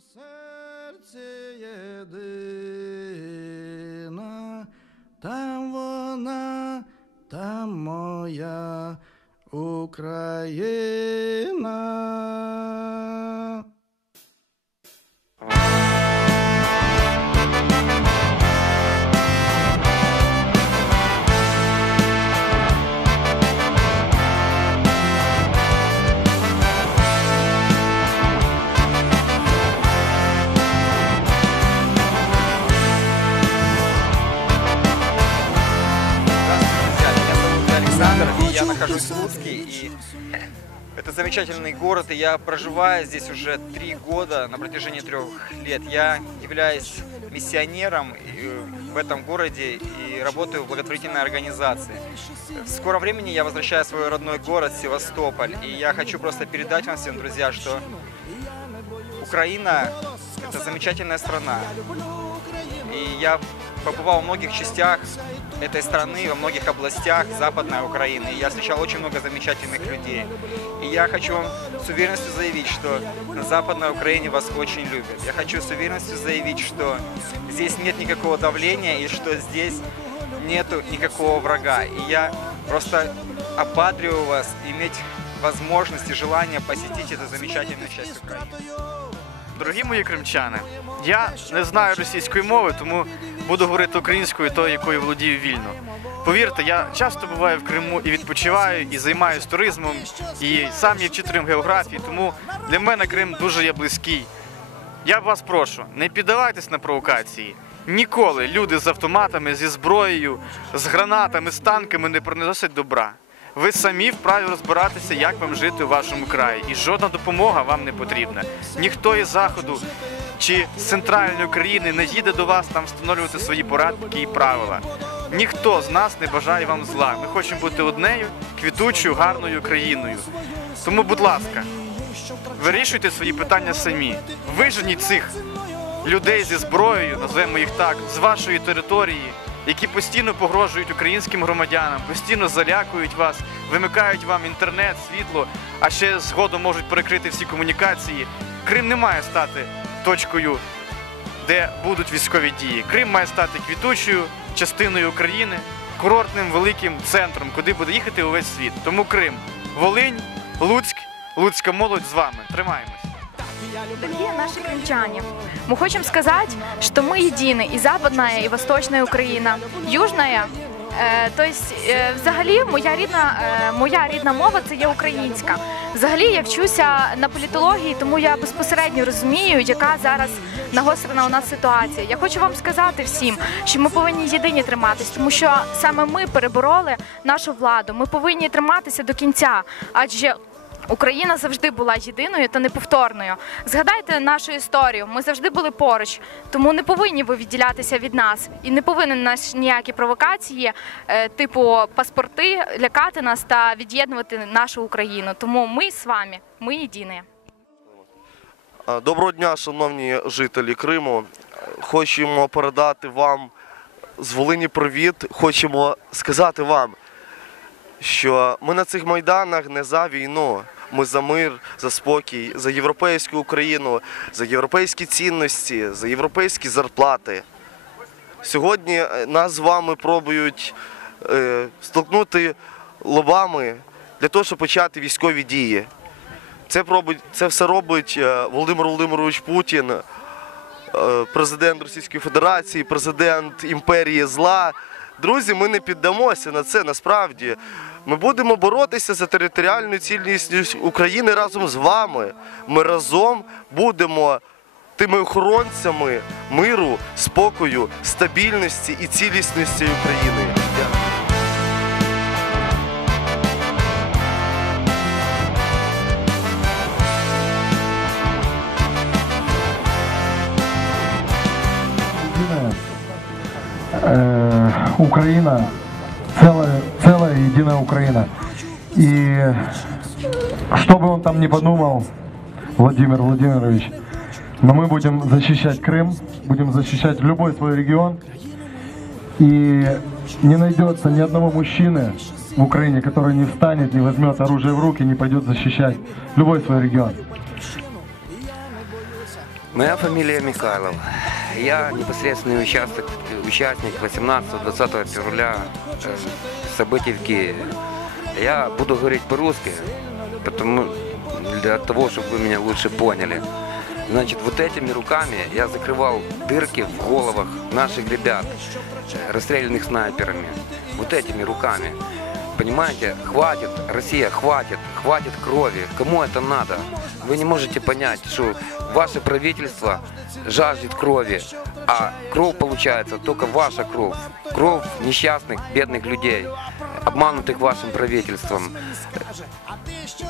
serce jedyne. Александр, и я нахожусь в Луцке. И это замечательный город, и я проживаю здесь уже три года, на протяжении трех лет. Я являюсь миссионером э, в этом городе и работаю в благотворительной организации. В скором времени я возвращаюсь в свой родной город Севастополь, и я хочу просто передать вам всем, друзья, что Украина – это замечательная страна. И я побывал в многих частях этой страны, во многих областях Западной Украины. И я встречал очень много замечательных людей. И я хочу вам с уверенностью заявить, что на Западной Украине вас очень любят. Я хочу с уверенностью заявить, что здесь нет никакого давления и что здесь нету никакого врага. И я просто ободряю вас иметь возможность и желание посетить эту замечательную часть Украины. Дорогі мої кримчани, я не знаю російської мови, тому буду говорити українською, тою, якою володію вільно. Повірте, я часто буваю в Криму і відпочиваю, і займаюся туризмом, і сам є вчителем географії, тому для мене Крим дуже є близький. Я вас прошу, не піддавайтесь на провокації. Ніколи люди з автоматами, зі зброєю, з гранатами, з танками не приносять добра. Ви самі вправі розбиратися, як вам жити у вашому краї, і жодна допомога вам не потрібна. Ніхто із заходу чи з центральної України не їде до вас там встановлювати свої порядки і правила. Ніхто з нас не бажає вам зла. Ми хочемо бути однею, квітучою, гарною країною. Тому, будь ласка, вирішуйте свої питання самі. Виженіть цих людей зі зброєю, назвемо їх так, з вашої території, які постійно погрожують українським громадянам, постійно залякують вас, вимикають вам інтернет, світло, а ще згодом можуть перекрити всі комунікації. Крим не має стати точкою, де будуть військові дії. Крим має стати квітучою частиною України, курортним великим центром, куди буде їхати увесь світ. Тому Крим, Волинь, Луцьк, Луцька молодь з вами. Тримаємось. Дорогие наши крымчане, мы хотим сказать, что мы едины, и западная, и восточная Украина, южная. Тобто, взагалі, моя рідна, е, моя рідна мова це є українська. Взагалі, я вчуся на політології, тому я безпосередньо розумію, яка зараз нагострена у нас ситуація. Я хочу вам сказати всім, що ми повинні єдині триматись, тому що саме ми перебороли нашу владу. Ми повинні триматися до кінця, адже Україна завжди була єдиною та неповторною. Згадайте нашу історію. Ми завжди були поруч, тому не повинні ви відділятися від нас, і не повинні нас ніякі провокації, е, типу паспорти, лякати нас та від'єднувати нашу Україну. Тому ми з вами, ми єдині. Доброго дня, шановні жителі Криму. Хочемо передати вам з Волині привіт. Хочемо сказати вам, що ми на цих майданах не за війну. Ми за мир, за спокій, за європейську Україну, за європейські цінності, за європейські зарплати. Сьогодні е, нас з вами пробують е, столкнути лобами для того, щоб почати військові дії. Це, пробують, це все робить е, Володимир Володимирович Путін, е, президент Російської Федерації, президент імперії зла. Друзі, ми не піддамося на це насправді. Ми будемо боротися за територіальну цілісність України разом з вами. Ми разом будемо тими охоронцями миру, спокою, стабільності і цілісності України. Дякую. Единая Украина. И что бы он там ни подумал, Владимир Владимирович, но мы будем защищать Крым, будем защищать любой свой регион. И не найдется ни одного мужчины в Украине, который не встанет, не возьмет оружие в руки, не пойдет защищать любой свой регион. Моя фамилия Михайлов. Я непосредственный участок, участник 18-20 февраля э, событий в Киеве. Я буду говорить по-русски, потому для того, чтобы вы меня лучше поняли. Значит, вот этими руками я закрывал дырки в головах наших ребят, э, расстрелянных снайперами. Вот этими руками. Понимаете, хватит, Россия, хватит, хватит крови. Кому это надо? Вы не можете понять, что ваше правительство жаждет крови, а кровь получается только ваша кровь. Кровь несчастных, бедных людей, обманутых вашим правительством.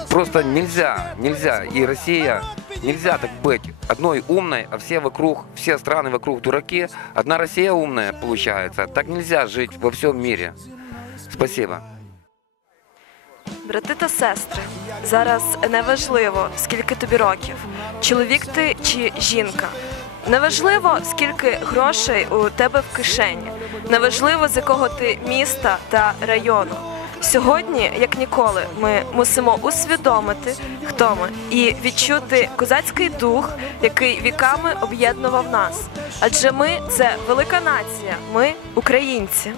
Просто нельзя, нельзя. И Россия, нельзя так быть одной умной, а все вокруг, все страны вокруг дураки. Одна Россия умная получается. Так нельзя жить во всем мире. Спасибо. Брати та сестри, зараз неважливо, скільки тобі років, чоловік ти чи жінка. Неважливо, скільки грошей у тебе в кишені. Неважливо, з якого ти міста та району. Сьогодні, як ніколи, ми мусимо усвідомити, хто ми, і відчути козацький дух, який віками об'єднував нас. Адже ми це велика нація, ми українці.